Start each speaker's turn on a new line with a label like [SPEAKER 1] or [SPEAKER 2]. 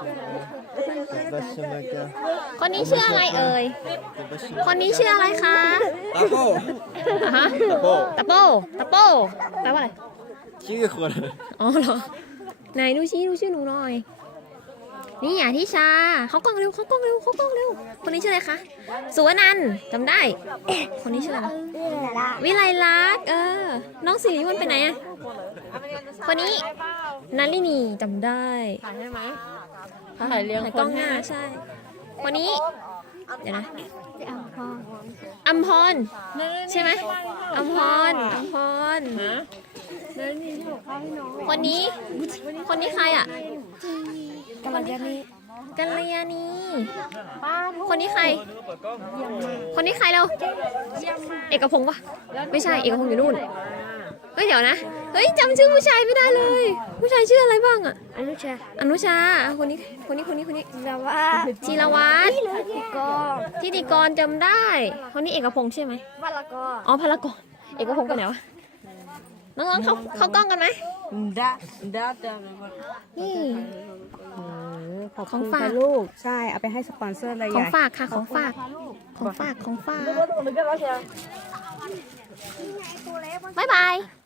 [SPEAKER 1] คนนี้ชื่ออะไรเอ่ยคนนี้ชื่ออะไรคะ
[SPEAKER 2] ตาโก้
[SPEAKER 1] ฮะ
[SPEAKER 2] ตาโก้
[SPEAKER 1] ตะโป้แปลว่าอะไร
[SPEAKER 2] ชื่อคน
[SPEAKER 1] อ๋อเหรอไหนดูชื่อหนูหน่อยนี่อ่ะทิชาเขากล้องเร็วคนนี้ชื่ออะไรคะสุวรรณันท์จำได้คนนี้ชื่ออะไรวิไลลักษณ์น้องสิริวัลย์ไปไหนอะคนนี้นันลินีจำได้ถ่ายใช่ไหมถ่ายเรียงกล้องหน้าใช่คนนี้เดี๋ยวนะอัมพรใช่ไหมอัมพรคนนี้ใครอ่ะกัลยาณีคนนี้ใครเราเอกพงศ์ปะไม่ใช่เอกพงศ์อยู่นู่นเฮ้ยเดี๋ยวนะเฮ้ยจำชื่อผู้ชายไม่ได้เลยผู้ชายชื่ออะไรบ้างอะอนุชาคนนี้ธีรวัฒน์ทิติกรจำได้คนนี้เอกพงศ์ใช่ไหมพลากรเอกพงศ์ไปไหนวะน้องๆเขากล้องกันไหมนี่ของฝาก
[SPEAKER 3] ลูกใช่เอาไปให้สปอนเซอร์เลย
[SPEAKER 1] ของฝากค่ะของฝากบ๊ายบาย